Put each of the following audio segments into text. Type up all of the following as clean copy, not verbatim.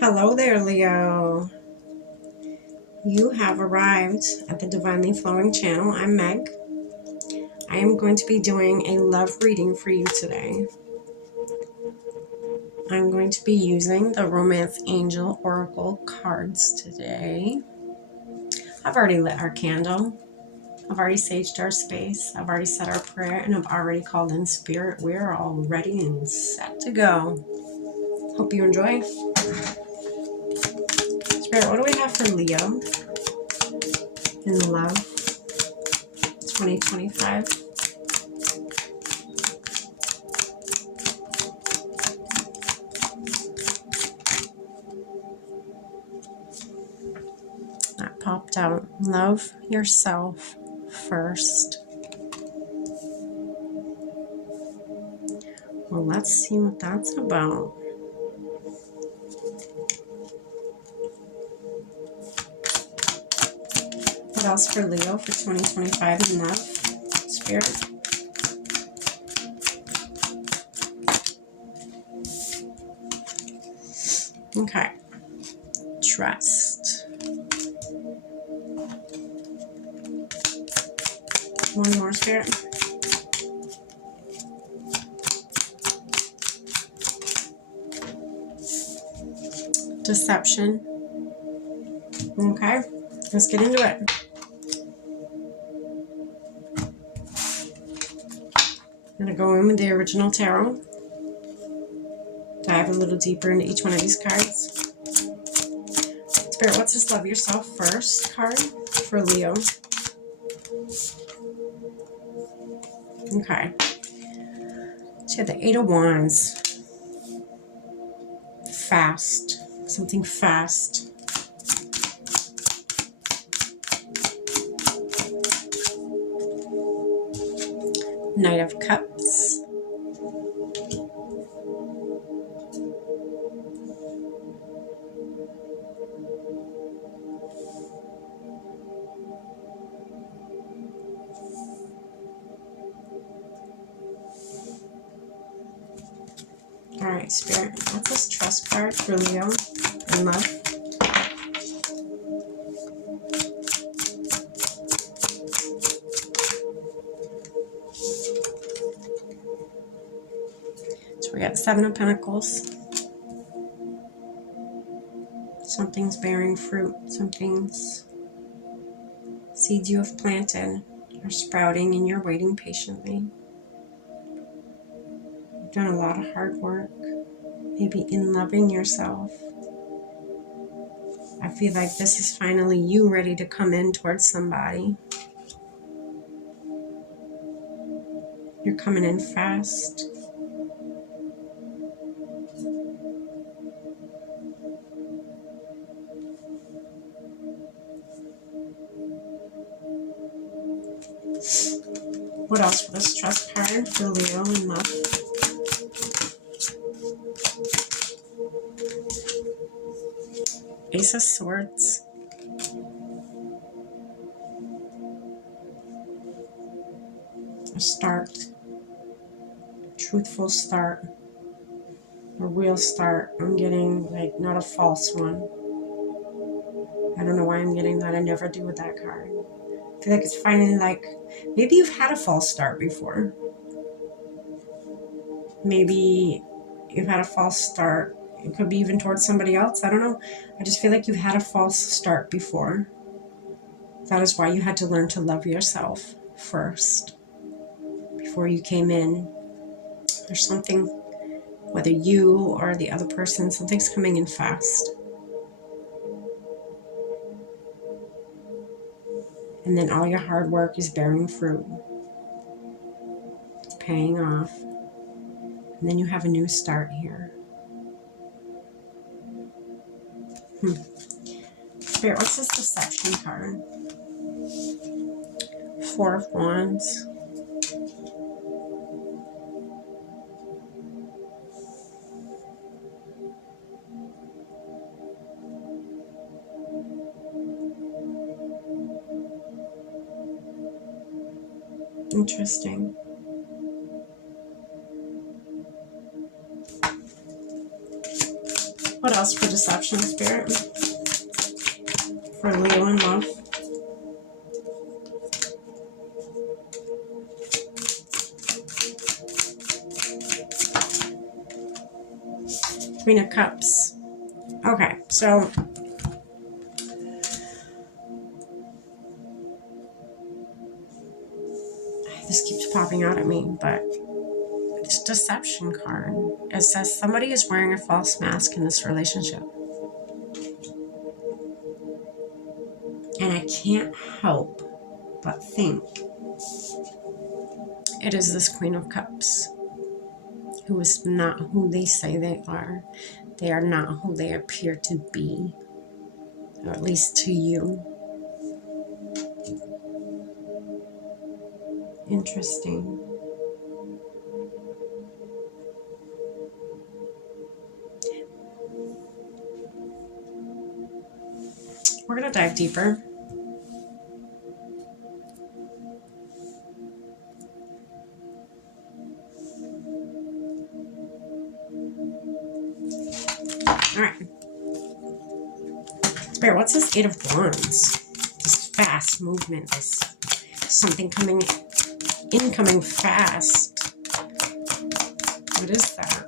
Hello there, Leo. You have arrived at the Divinely Flowing channel. I'm Meg. I am going to be doing a love reading for you today. I'm going to be using the Romance Angel Oracle cards today. I've already lit our candle. I've already saged our space. I've already said our prayer, and I've already called in spirit. We're all ready and set to go. Hope you enjoy. Spirit, what do we have for Leo in love 2025? That popped out. Love yourself first. Well, let's see what that's about. What else for Leo for 2025 in love? Spirit. Okay. Trust. One more, Spirit. Deception. Okay. Let's get into it. I'm going to go in with the original tarot. Dive a little deeper into each one of these cards. Spirit, what's this love yourself first card for Leo? Okay. So you have the Eight of Wands. Fast. Something fast. Knight of Cups. Alright, Spirit, what's this trust card for Leo in love? So we got Seven of Pentacles. Something's bearing fruit. Something's seeds you have planted are sprouting and you're waiting patiently. You've done a lot of hard work. Maybe in loving yourself. I feel like this is finally you ready to come in towards somebody. You're coming in fast. What else for this trust card for Leo in love? Ace of Swords. A start. Truthful start. A real start. I'm getting like not a false one. I don't know why I'm getting that. I never do with that card. I feel like it's finally like, maybe you've had a false start before. Maybe you've had a false start. It could be even towards somebody else. I don't know. I just feel like you've had a false start before. That is why you had to learn to love yourself first before you came in. There's something, whether you or the other person, something's coming in fast. And then all your hard work is bearing fruit. It's paying off. And then you have a new start here. Spirit, what's this deception card? Four of Wands. Interesting. What else for deception, Spirit? For Leo in love? Queen of Cups. Okay, so this keeps popping out at me, but it's deception card. It says somebody is wearing a false mask in this relationship. And I can't help but think it is this Queen of Cups who is not who they say they are. They are not who they appear to be, or at least to you. Interesting. We're going to dive deeper. All right. Spirit, what's this Eight of Wands? This fast movement, this something incoming fast. What is that?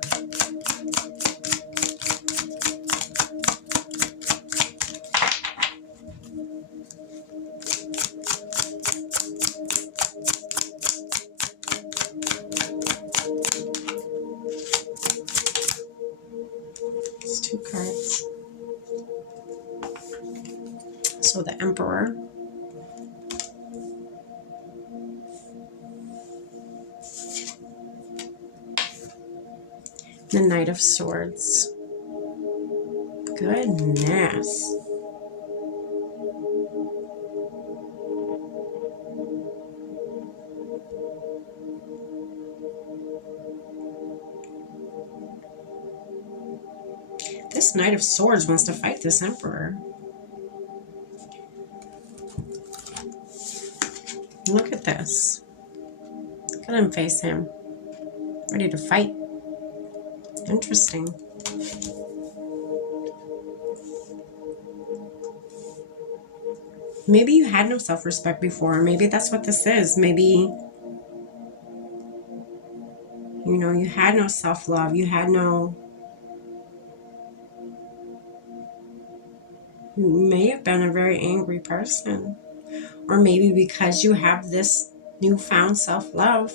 It's 2 cards. So the Emperor. The Knight of Swords. Goodness. This Knight of Swords wants to fight this Emperor. Look at this. Look at him face him. Ready to fight. Interesting. Maybe you had no self-respect before. Maybe that's what this is. Maybe, you know, you had no self-love. You may have been a very angry person. Or maybe because you have this newfound self-love,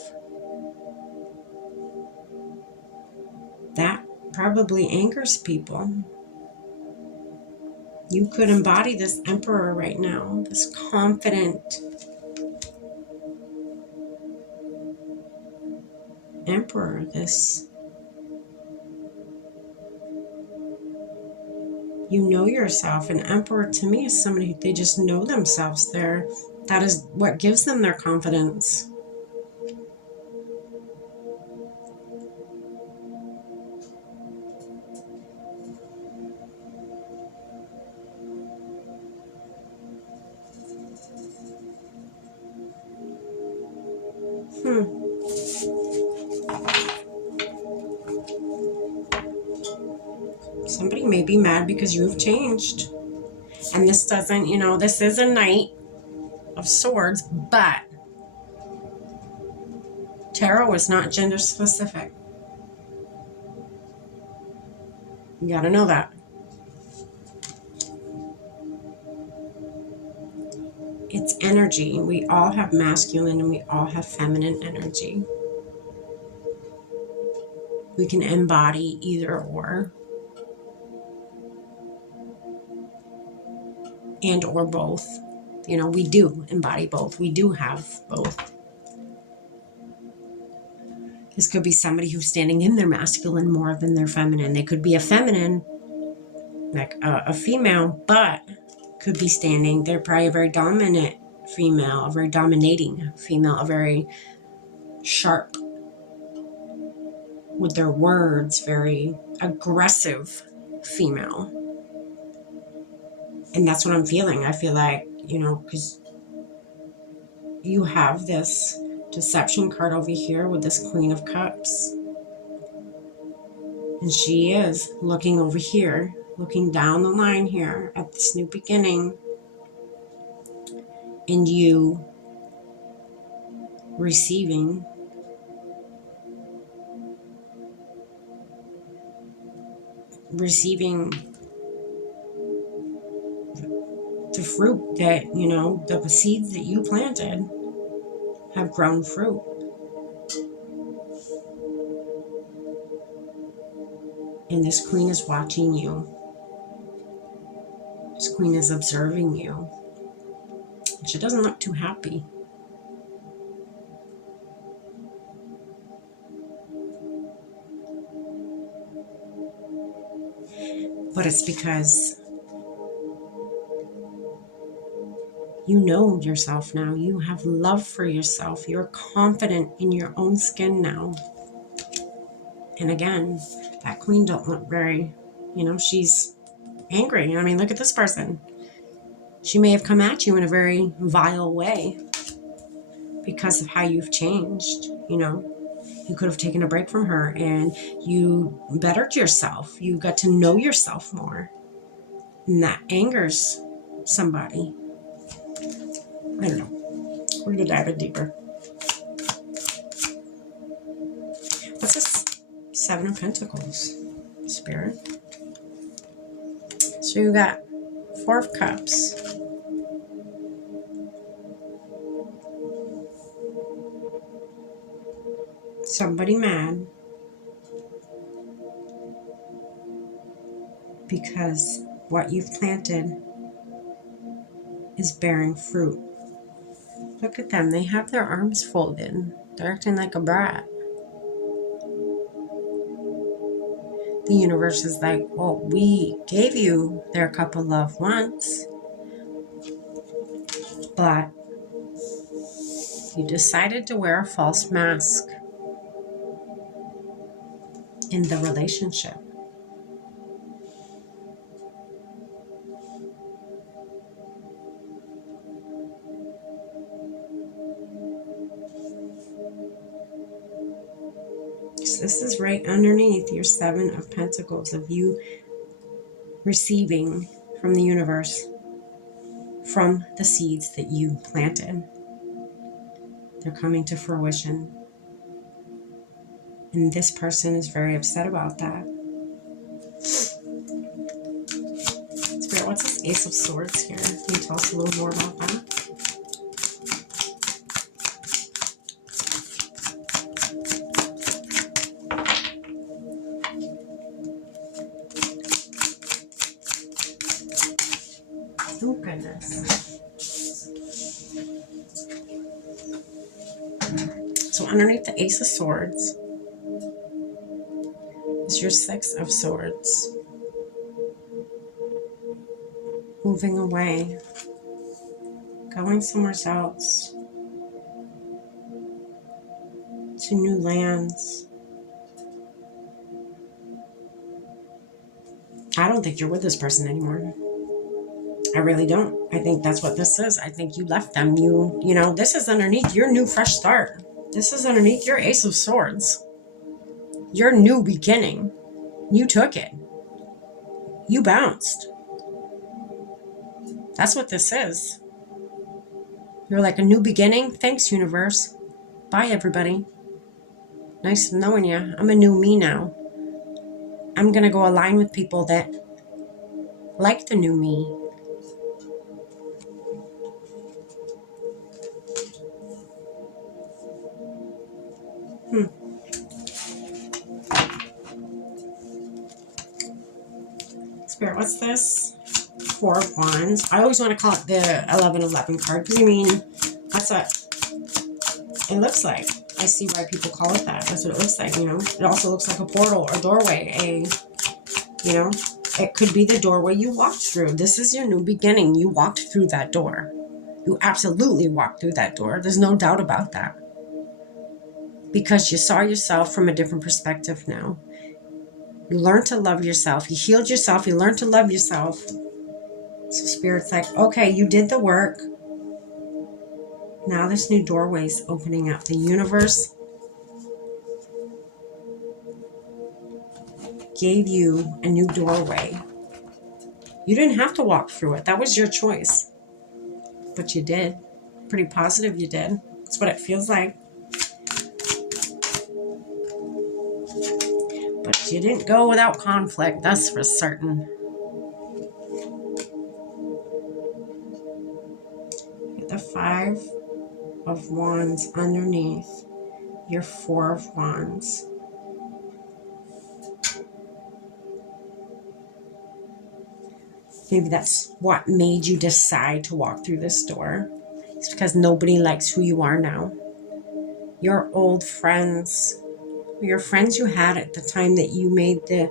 that probably angers people. You could embody this Emperor right now, this confident Emperor, this, you know yourself. An Emperor to me is somebody who, they just know themselves. That is what gives them their confidence. Somebody may be mad because you've changed. And this doesn't, you know, this is a Knight of Swords, but tarot is not gender specific. You gotta know that. It's energy. We all have masculine and we all have feminine energy. We can embody either or. And or both. You know, we do embody both. We do have both. This could be somebody who's standing in their masculine more than their feminine. They could be a feminine, like a female, but could be standing. They're probably a very dominant female, a very dominating female, a very sharp with their words, very aggressive female. And that's what I'm feeling. I feel like, you know, because you have this deception card over here with this Queen of Cups. And she is looking over here looking down the line here at this new beginning, and you receiving the fruit that, the seeds that you planted have grown fruit. And this queen is watching you. This queen is observing you. She doesn't look too happy. But it's because you know yourself now. You have love for yourself. You're confident in your own skin now. And again, that queen don't look very, she's angry. I mean, look at this person. She may have come at you in a very vile way because of how you've changed. You could have taken a break from her and you bettered yourself. You got to know yourself more. And that angers somebody. I don't know. We're going to dive in deeper. What's this? 7 of Pentacles, Spirit. So you got 4 of Cups. Somebody mad because what you've planted is bearing fruit. Look at them. They have their arms folded. They're acting like a brat. The universe is like, well, we gave you their cup of love once, but you decided to wear a false mask in the relationship. So this is right underneath your 7 of Pentacles, of you receiving from the universe, from the seeds that you planted. They're coming to fruition. And this person is very upset about that. Spirit, what's this Ace of Swords here? Can you tell us a little more about that? Oh, goodness. So underneath the Ace of Swords is your 6 of Swords. Moving away. Going somewhere else. To new lands. I don't think you're with this person anymore. I really don't. I think that's what this is. I think you left them. You know, this is underneath your new fresh start. This is underneath your Ace of Swords. Your new beginning. You took it. You bounced. That's what this is. You're like a new beginning. Thanks, universe. Bye, everybody. Nice knowing you. I'm a new me now. I'm going to go align with people that like the new me. Spirit, what's this? 4 of Wands. I always want to call it the 1111 card because, I mean, that's what it looks like. I see why people call it that. That's what it looks like, you know. It also looks like a portal or doorway. It could be the doorway you walked through. This is your new beginning. You walked through that door. You absolutely walked through that door. There's no doubt about that. Because you saw yourself from a different perspective now. You learned to love yourself. You healed yourself. You learned to love yourself. So Spirit's like, okay, you did the work. Now this new doorway's opening up. The universe gave you a new doorway You didn't have to walk through it. That was your choice. But you did. Pretty positive you did. That's what it feels like. But you didn't go without conflict. That's for certain. Get the 5 of Wands underneath your 4 of Wands. Maybe that's what made you decide to walk through this door. It's because nobody likes who you are now. Your old friends, your friends you had at the time that you made the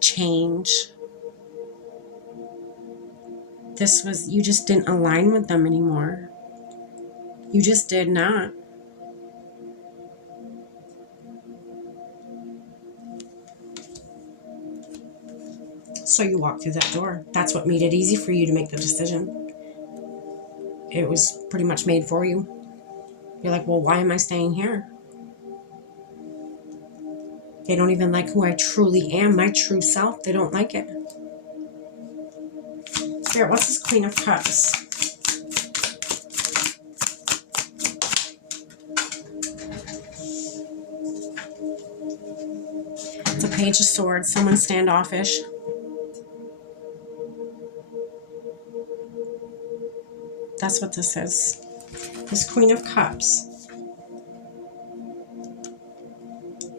change, you just didn't align with them anymore. You just did not. So you walked through that door. That's what made it easy for you to make the decision. It was pretty much made for you. You're like, well, why am I staying here? They don't even like who I truly am, my true self. They don't like it. Spirit, what's this Queen of Cups? It's a Page of Swords. Someone standoffish. That's what this is. This Queen of Cups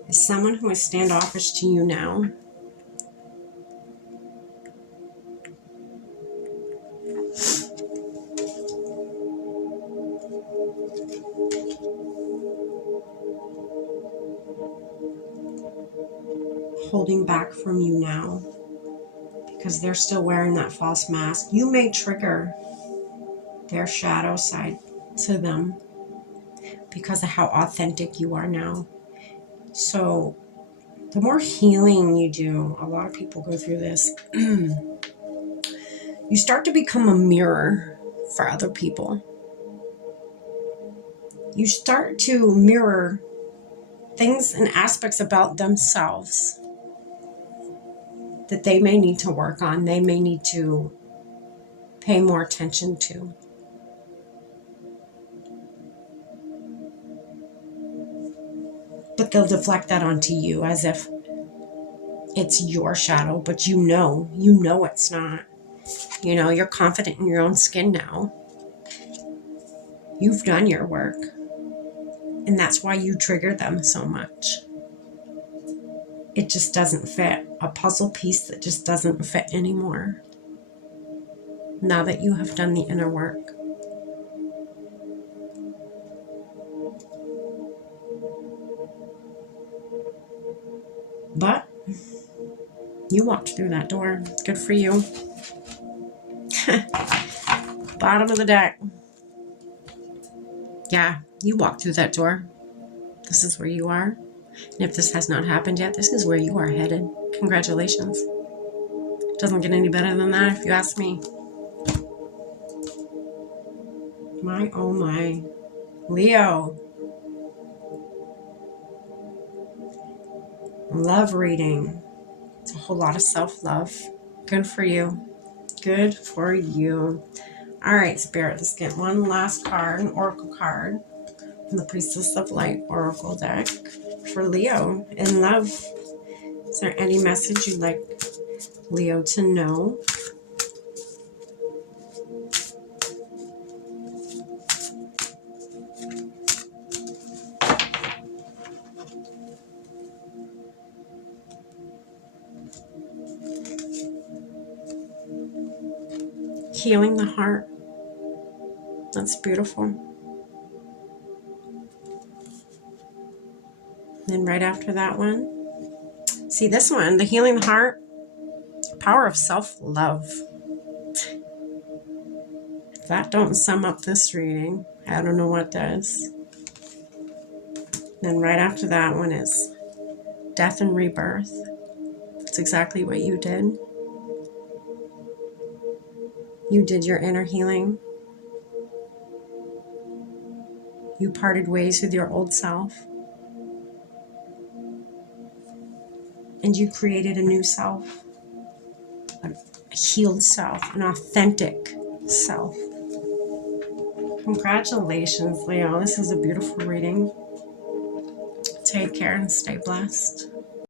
is someone who is standoffish to you now. Holding back from you now because they're still wearing that false mask. You may trigger their shadow side to them because of how authentic you are now. So the more healing you do, a lot of people go through this, you start to become a mirror for other people. You start to mirror things and aspects about themselves that they may need to work on, they may need to pay more attention to. But they'll deflect that onto you as if it's your shadow, but you know it's not. You know, you're confident in your own skin now. You've done your work. And that's why you trigger them so much. It just doesn't fit. A puzzle piece that just doesn't fit anymore. Now that you have done the inner work. But you walked through that door. Good for you. Bottom of the deck. Yeah, you walked through that door. This is where you are. And if this has not happened yet, this is where you are headed. Congratulations. Doesn't get any better than that if you ask me. My, oh my. Leo. Love reading. It's a whole lot of self-love. Good for you. Good for you. All right, Spirit, let's get one last card, an oracle card from the Priestess of Light oracle deck for Leo in love. Is there any message you'd like Leo to know? Healing the heart. That's beautiful. And then right after that one, see this one, the healing the heart, power of self-love. If that don't sum up this reading, I don't know what does. Then right after that one is death and rebirth. That's exactly what you did. You did your inner healing. You parted ways with your old self. And you created a new self. a healed self, an authentic self. Congratulations, Leo. This is a beautiful reading. Take care and stay blessed.